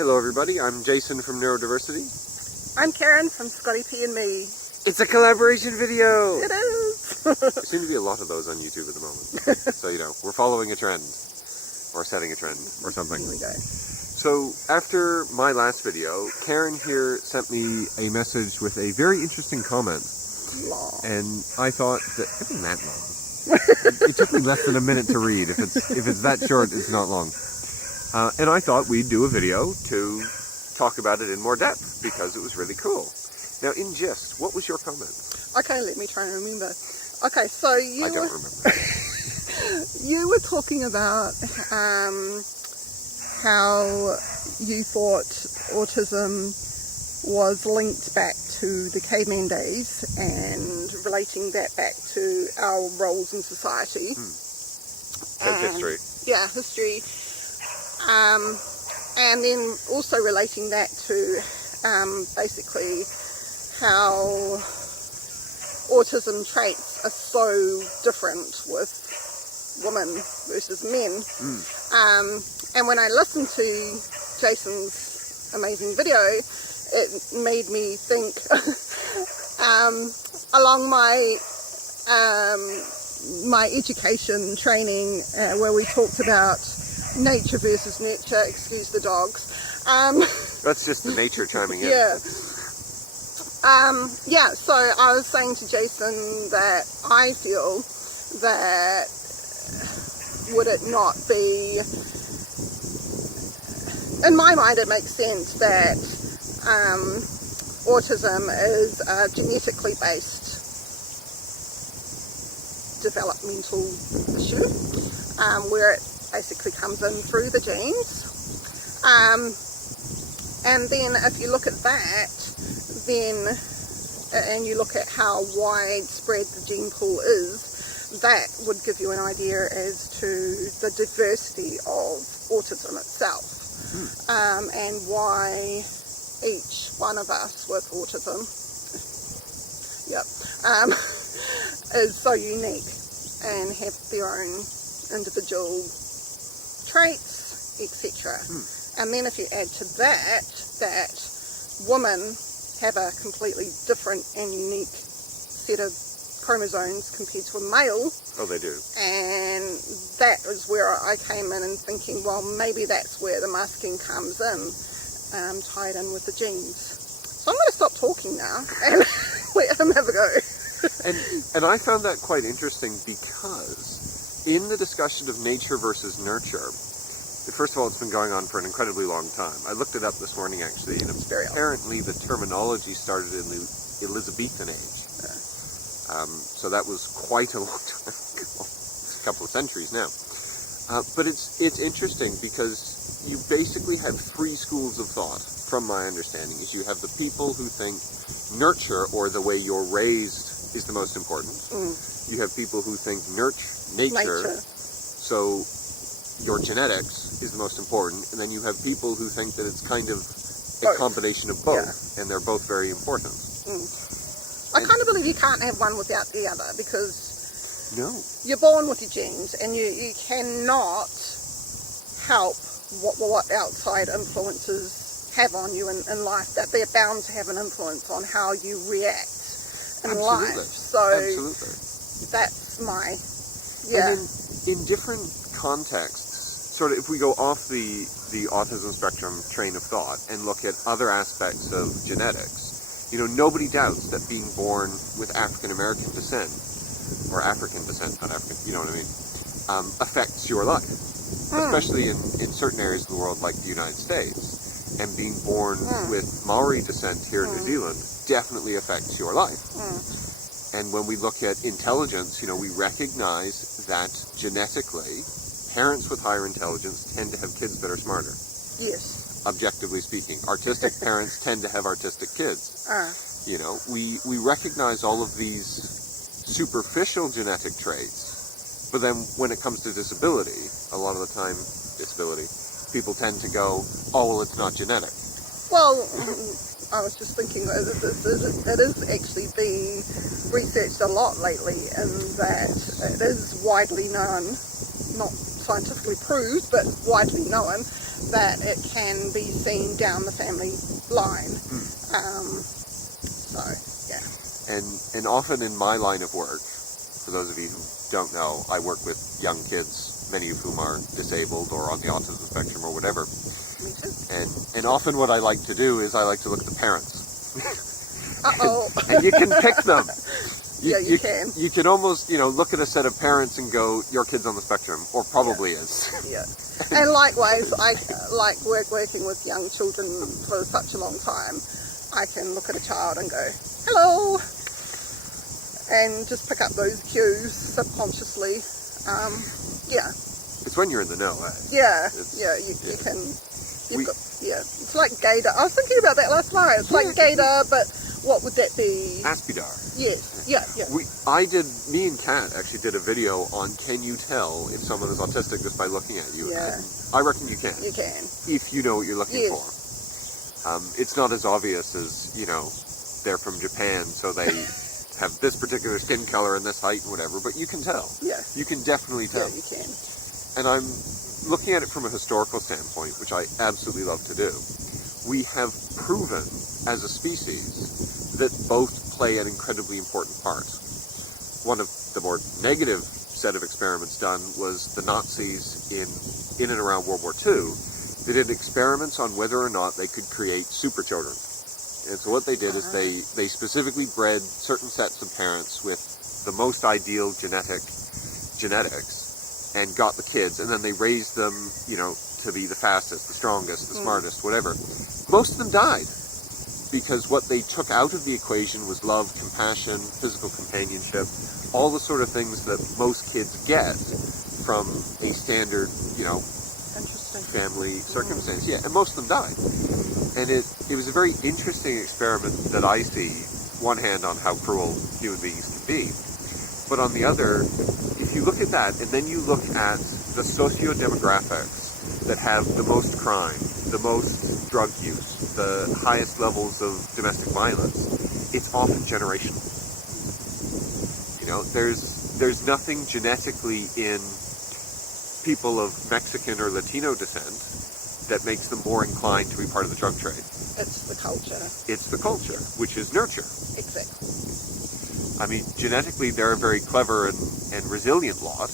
Hello everybody, I'm Jason from Neurodiversity. I'm Karen from Scotty P and Me. It's a collaboration video! It is! There seem to be a lot of those on YouTube at the moment. So, we're following a trend. Or setting a trend, or something. Here we go. So, after my last video, Karen here sent me a message with a very interesting comment. Long. And I thought that, it wasn't that long. It took me less than a minute to read. If it's that short, it's not long. And I thought we'd do a video to talk about it in more depth, because it was really cool. Now, in gist, what was your comment? Okay, let me try and remember. Okay, so I don't remember. you were talking about how you thought autism was linked back to the caveman days and relating that back to our roles in society. That's history. Yeah, history. And then also relating that to basically how autism traits are so different with women versus men. And when I listened to Jason's amazing video, it made me think along my my education training where we talked about nature versus nurture, excuse the dogs. That's just the nature chiming in. Yeah. Yeah, so I was saying to Jason that I feel that would it not be, in my mind it makes sense that autism is a genetically based developmental issue where it basically comes in through the genes. And then if you look at that, then, and you look at how widespread the gene pool is, that would give you an idea as to the diversity of autism itself. And why each one of us with autism is so unique and have their own individual traits, etc. And then if you add to that, that women have a completely different and unique set of chromosomes compared to a male. Oh, they do. And that is where I came in and thinking, well, maybe that's where the masking comes in, tied in with the genes. So I'm going to stop talking now and let him have a go. And I found that quite interesting because in the discussion of nature versus nurture, first of all, it's been going on for an incredibly long time. I looked it up this morning, actually, and apparently the terminology started in the Elizabethan age. So that was quite a long time ago. It's a couple of centuries now. But it's interesting because you basically have three schools of thought, from my understanding. Is you have the people who think nurture, or the way you're raised, is the most important. You have people who think nature. So your genetics is the most important, and then you have people who think that it's kind of a combination of both, and they're both very important. I kind of believe you can't have one without the other, because you're born with your genes, and you cannot help what outside influences have on you in life, that they're bound to have an influence on how you react in life. So that's my, And in different contexts, sort of, if we go off the autism spectrum train of thought and look at other aspects of genetics, nobody doubts that being born with African American descent, or African descent, not African, you know what I mean, affects your life, especially in certain areas of the world like the United States. And being born with Maori descent here in New Zealand definitely affects your life. And when we look at intelligence, we recognize that genetically, parents with higher intelligence tend to have kids that are smarter. Yes. Objectively speaking. Artistic parents tend to have artistic kids. We recognize all of these superficial genetic traits, but then when it comes to disability, a lot of the time, people tend to go, oh, well, it's not genetic. Well, I was just thinking that it is actually being researched a lot lately, and that it is widely known, not scientifically proved, but widely known, that it can be seen down the family line. So, yeah. And often in my line of work, for those of you who don't know, I work with young kids, many of whom are disabled or on the autism spectrum or whatever. Me too. And often what I like to do is I like to look at the parents. Uh-oh. And you can pick them. You can. You can almost, look at a set of parents and go, your kid's on the spectrum, or probably is. Yeah. And likewise, I like working with young children for such a long time. I can look at a child and go, hello, and just pick up those cues subconsciously. Yeah. It's when you're in the know, eh? Yeah. You can. It's like gaydar. I was thinking about that last night. It's like gaydar, but what would that be? Aspidar. Yes. Yeah. Me and Kat actually did a video on can you tell if someone is autistic just by looking at you? Yeah. And I reckon you can. You can. If you know what you're looking for. It's not as obvious as, they're from Japan, so they have this particular skin color and this height and whatever, but you can tell. Yeah. You can definitely tell. Yeah, you can. And I'm looking at it from a historical standpoint, which I absolutely love to do. We have proven as a species that both play an incredibly important part. One of the more negative set of experiments done was the Nazis in and around World War II. They did experiments on whether or not they could create super children. And so what they did is they specifically bred certain sets of parents with the most ideal genetics and got the kids, and then they raised them, to be the fastest, the strongest, the smartest, whatever. Most of them died because what they took out of the equation was love, compassion, physical companionship, all the sort of things that most kids get from a standard, family circumstance. Yeah, and most of them died. And it was a very interesting experiment that I see, one hand on how cruel human beings can be, but on the other, if you look at that and then you look at the socio-demographics that have the most crime, the most drug use, the highest levels of domestic violence, it's often generational. There's nothing genetically in people of Mexican or Latino descent that makes them more inclined to be part of the drug trade. It's the culture. It's the culture, which is nurture. Exactly. I mean, genetically, they're a very clever and resilient lot,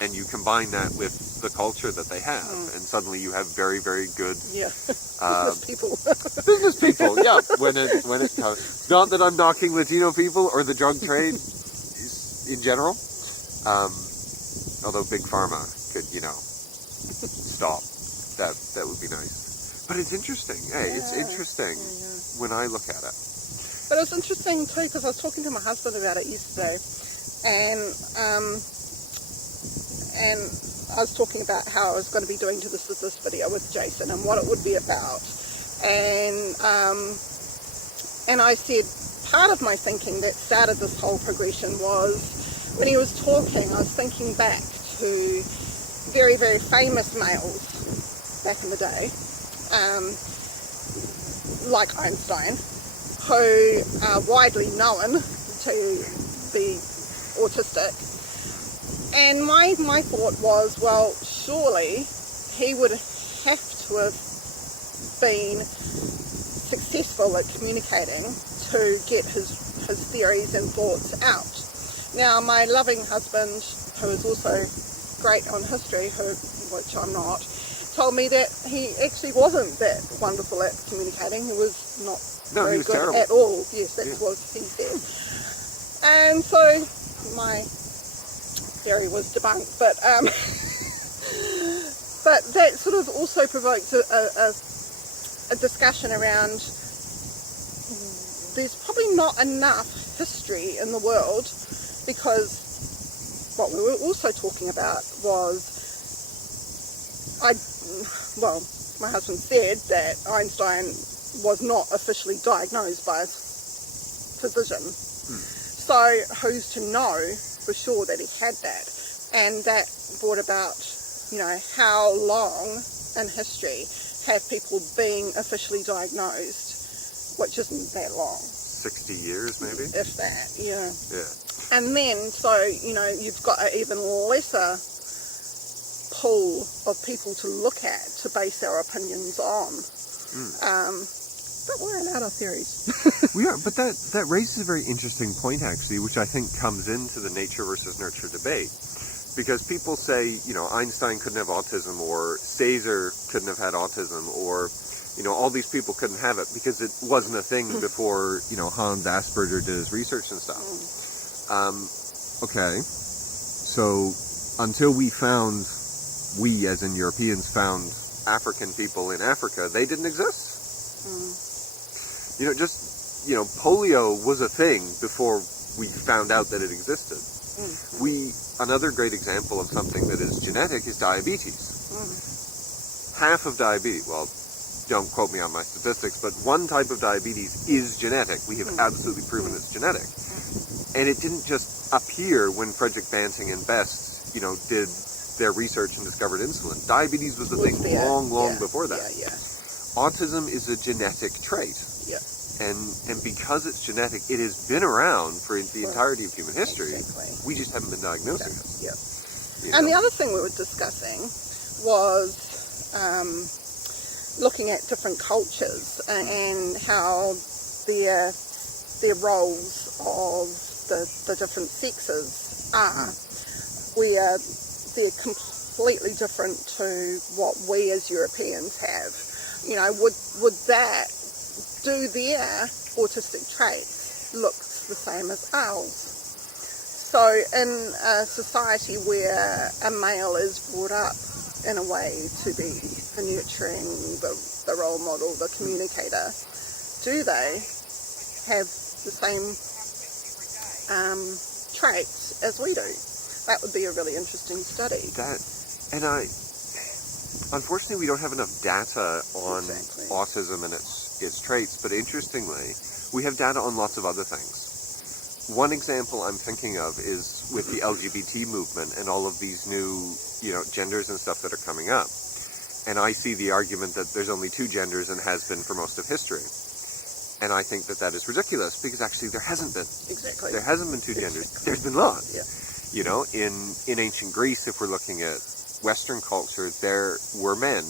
and you combine that with the culture that they have, and suddenly you have very, very good business people. Business people, yeah. When it comes, not that I'm knocking Latino people or the drug trade in general, although Big Pharma could, stop. That would be nice. But it's interesting. Hey, it's interesting when I look at it. But it was interesting too, because I was talking to my husband about it yesterday, and I was talking about how I was going to be doing this video with Jason and what it would be about, and I said part of my thinking that started this whole progression was when he was talking, I was thinking back to very, very famous males back in the day, like Einstein, who are widely known to be autistic. And my thought was, well, surely he would have to have been successful at communicating to get his theories and thoughts out. Now, my loving husband, who is also great on history, which I'm not, told me that he actually wasn't that wonderful at communicating. He was not very good terrible at all. Yes, that's what he said. And so my theory was debunked, but that sort of also provoked a discussion around there's probably not enough history in the world, because what we were also talking about was my husband said that Einstein was not officially diagnosed by a physician. So who's to know for sure that he had that? And that brought about, how long in history have people been officially diagnosed, which isn't that long. 60 years, maybe? If that, yeah. Yeah. And then, so, you've got an even lesser pool of people to look at to base our opinions on. But we're allowed our theories. We are, but that raises a very interesting point, actually, which I think comes into the nature versus nurture debate. Because people say, Einstein couldn't have autism, or Caesar couldn't have had autism, or, all these people couldn't have it because it wasn't a thing before, Hans Asperger did his research and stuff. Okay, so until we as in Europeans found African people in Africa, they didn't exist. Polio was a thing before we found out that it existed. Another great example of something that is genetic is diabetes. Half of diabetes, well, don't quote me on my statistics, but one type of diabetes is genetic. We have absolutely proven it's genetic. And it didn't just appear when Frederick Banting and Best, did their research and discovered insulin. Diabetes was a thing long before that. Autism is a genetic trait. And because it's genetic, it has been around for the entirety of human history. Exactly. We just haven't been diagnosing it. And the other thing we were discussing was looking at different cultures and how their roles of the different sexes are, where they're completely different to what we as Europeans have. Would that do their autistic traits look the same as ours? So in a society where a male is brought up in a way to be the nurturing, the role model, the communicator, do they have the same traits as we do? That would be a really interesting study. Unfortunately, we don't have enough data on autism and its traits, but interestingly, we have data on lots of other things. One example I'm thinking of is with the LGBT movement and all of these new, genders and stuff that are coming up. And I see the argument that there's only two genders and has been for most of history. And I think that is ridiculous, because actually there hasn't been. Exactly. There hasn't been two genders. There's been lots. Yeah. In ancient Greece, if we're looking at Western culture, there were men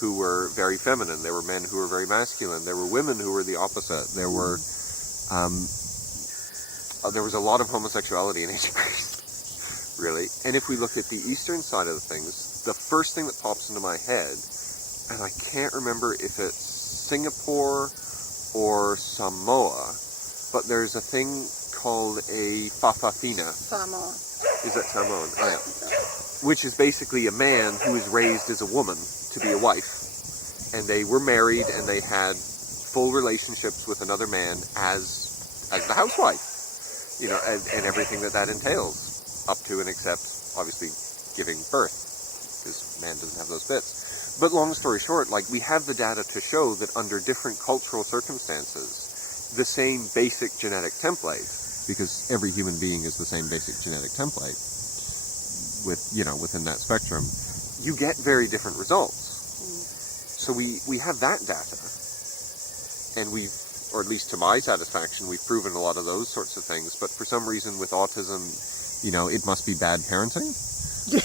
who were very feminine. There were men who were very masculine. There were women who were the opposite. There was a lot of homosexuality in ancient Greece, really. And if we look at the Eastern side of the things, the first thing that pops into my head, and I can't remember if it's Singapore or Samoa, but there's a thing called a fa'afafina. Samoa. Is that Samoan? Oh, yeah. Which is basically a man who is raised as a woman to be a wife. And they were married and they had full relationships with another man as the housewife. And everything that entails, up to and except, obviously, giving birth, because man doesn't have those bits. But long story short, we have the data to show that under different cultural circumstances, the same basic genetic template, because every human being is the same basic genetic template, within that spectrum, you get very different results. So we have that data, and or at least to my satisfaction, we've proven a lot of those sorts of things. But for some reason with autism, it must be bad parenting,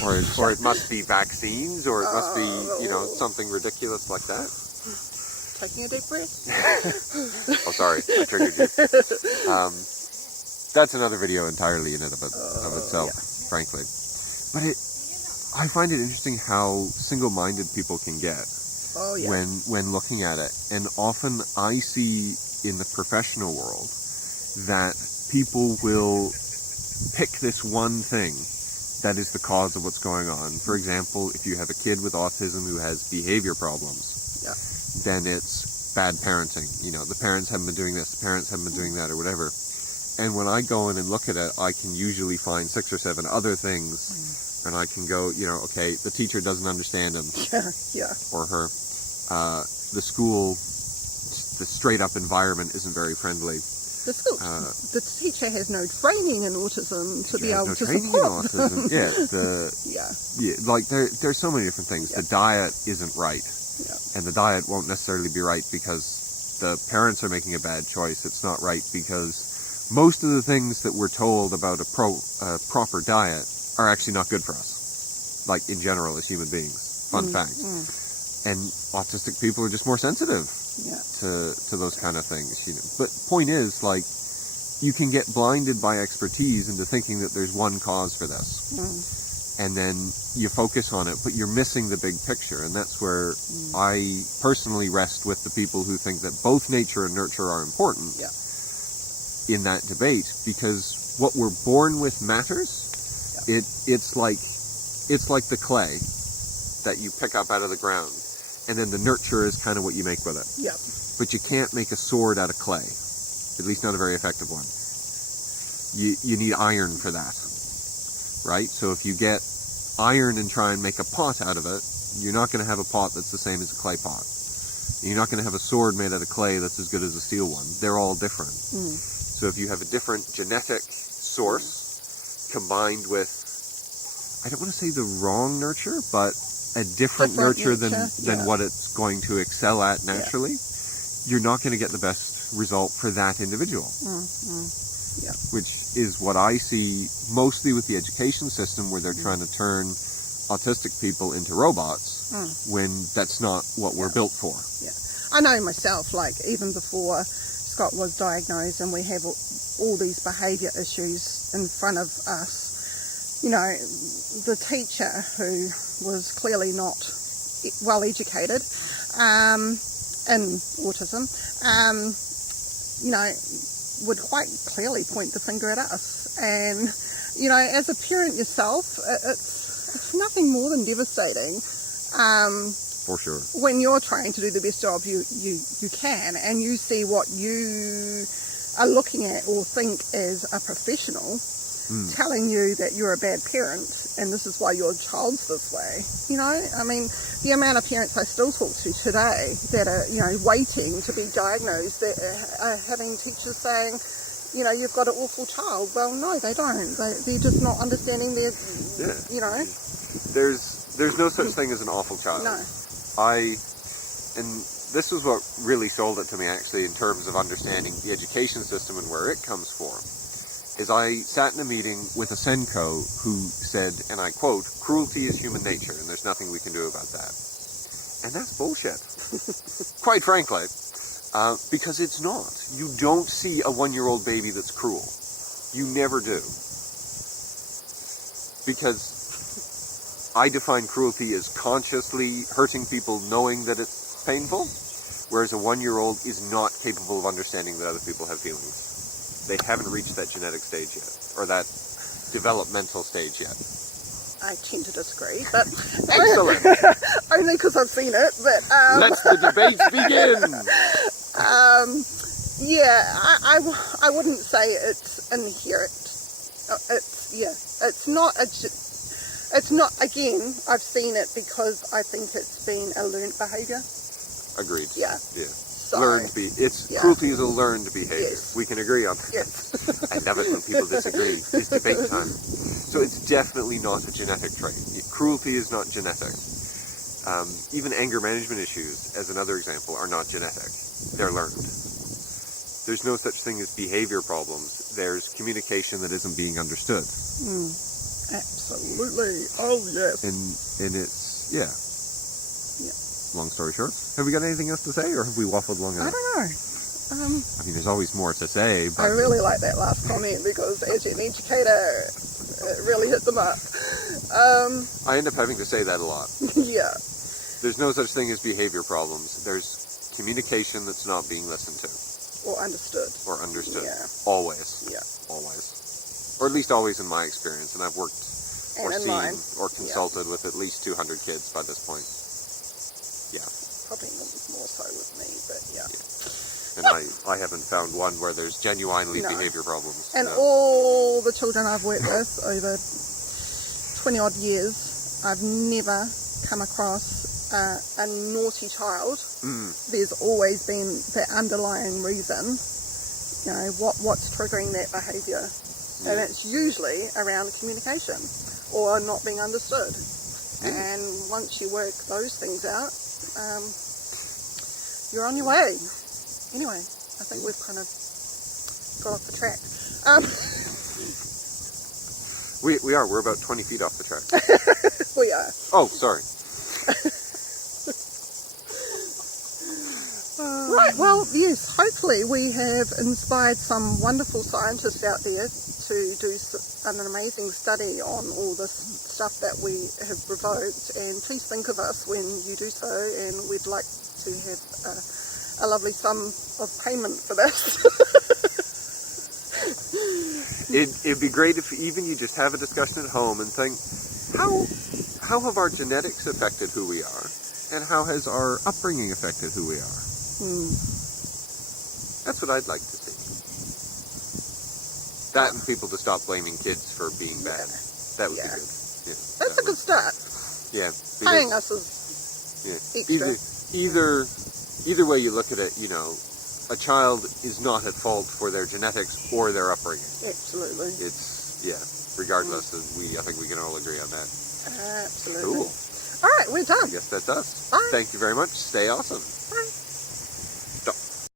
or it must be vaccines, or it must be, something ridiculous like that. Taking a deep breath. Oh, sorry, I triggered you. That's another video entirely in and of itself, frankly. But I find it interesting how single-minded people can get when looking at it. And often I see in the professional world that people will pick this one thing that is the cause of what's going on. For example, if you have a kid with autism who has behavior problems, then it's bad parenting. The parents haven't been doing this, the parents haven't been doing that, or whatever. And when I go in and look at it, I can usually find 6 or 7 other things, and I can go, okay, the teacher doesn't understand him or her. The school, the straight-up environment isn't very friendly. The school, the teacher has no training in autism to be able to support autism. There's so many different things. The diet isn't right, and the diet won't necessarily be right because the parents are making a bad choice. It's not right because most of the things that we're told about a proper diet are actually not good for us. like in general as human beings. Fun fact. And autistic people are just more sensitive to those kind of things, you know. But point is, like, you can get blinded by expertise into thinking that there's one cause for this. And then you focus on it, but you're missing the big picture. And that's where I personally rest with the people who think that both nature and nurture are important in that debate, because what we're born with matters. It's like the clay that you pick up out of the ground, and then the nurture is kind of what you make with it. But you can't make a sword out of clay, at least not a very effective one. You need iron for that, right? So if you get iron and try and make a pot out of it, you're not going to have a pot that's the same as a clay pot. You're not going to have a sword made out of clay that's as good as a steel one. They're all different. So if you have a different genetic source combined with, I don't want to say the wrong nurture, but a different nurture than what it's going to excel at naturally, you're not going to get the best result for that individual. Which is what I see mostly with the education system, where they're trying to turn autistic people into robots when that's not what we're built for. I know myself, like, even before Scott was diagnosed and we have all these behaviour issues in front of us, you know, the teacher, who was clearly not well educated in autism, you know, would quite clearly point the finger at us. And, you know, as a parent yourself, it's nothing more than devastating. For sure. When you're trying to do the best job you can, and you see what you are looking at or think as a professional telling you that you're a bad parent and this is why your child's this way. You know, I mean, the amount of parents I still talk to today that are, you know, waiting to be diagnosed, that are having teachers saying, you know, you've got an awful child. Well, no, they don't. They're just not understanding their, you know. There's no such thing as an awful child. No. And this was what really sold it to me, actually, in terms of understanding the education system and where it comes from, is I sat in a meeting with a Senko who said, and I quote, "Cruelty is human nature, and there's nothing we can do about that." And that's bullshit, quite frankly, because it's not. You don't see a 1-year-old baby that's cruel. You never do. Because I define cruelty as consciously hurting people knowing that it's painful, whereas a 1-year-old is not capable of understanding that other people have feelings. They haven't reached that genetic stage yet, or that developmental stage yet. I tend to disagree, but excellent. Only because I've seen it. But let the debates begin. I wouldn't say it's inherent. It's not. It's not. Again, I've seen it because I think it's been a learned behaviour. Agreed. Yeah. So, cruelty is a learned behaviour. Yes. We can agree on that. Yes. I love it when people disagree. It's debate time. So it's definitely not a genetic trait. Cruelty is not genetic. Even anger management issues, as another example, are not genetic. They're learned. There's no such thing as behaviour problems. There's communication that isn't being understood. Absolutely. Oh, yes. And it's, long story short, have we got anything else to say, or have we waffled long enough? I don't know. I mean, there's always more to say, but... I really like that last comment, because as an educator, it really hit the mark. I end up having to say that a lot. Yeah. There's no such thing as behaviour problems. There's communication that's not being listened to. Or understood. Yeah. Always. Yeah. Always. Or at least always in my experience, and I've worked or seen mine. Or consulted with at least 200 kids by this point. Yeah. Probably more so with me, but yeah. And I haven't found one where there's genuinely behaviour problems. And all the children I've worked with over 20 odd years, I've never come across a naughty child. There's always been the underlying reason, you know, what's triggering that behaviour. And it's usually around communication or not being understood. And once you work those things out, you're on your way. Anyway, I think we've kind of got off the track. We are. We're about 20 feet off the track. We are. Oh, sorry. Right, well, yes, hopefully we have inspired some wonderful scientists out there to do an amazing study on all this stuff that we have provoked, and please think of us when you do so, and we'd like to have a lovely sum of payment for this. It'd be great if even you just have a discussion at home and think, how have our genetics affected who we are, and how has our upbringing affected who we are? That's what I'd like to see. That and people to stop blaming kids for being bad. That would be good. Yeah, that's a good start. Yeah. Paying us is extra. Either way you look at it, you know, a child is not at fault for their genetics or their upbringing. Absolutely. It's, regardless, I think we can all agree on that. Absolutely. Cool. All right, we're done. I guess that's us. Bye. Thank you very much. Stay awesome. Bye.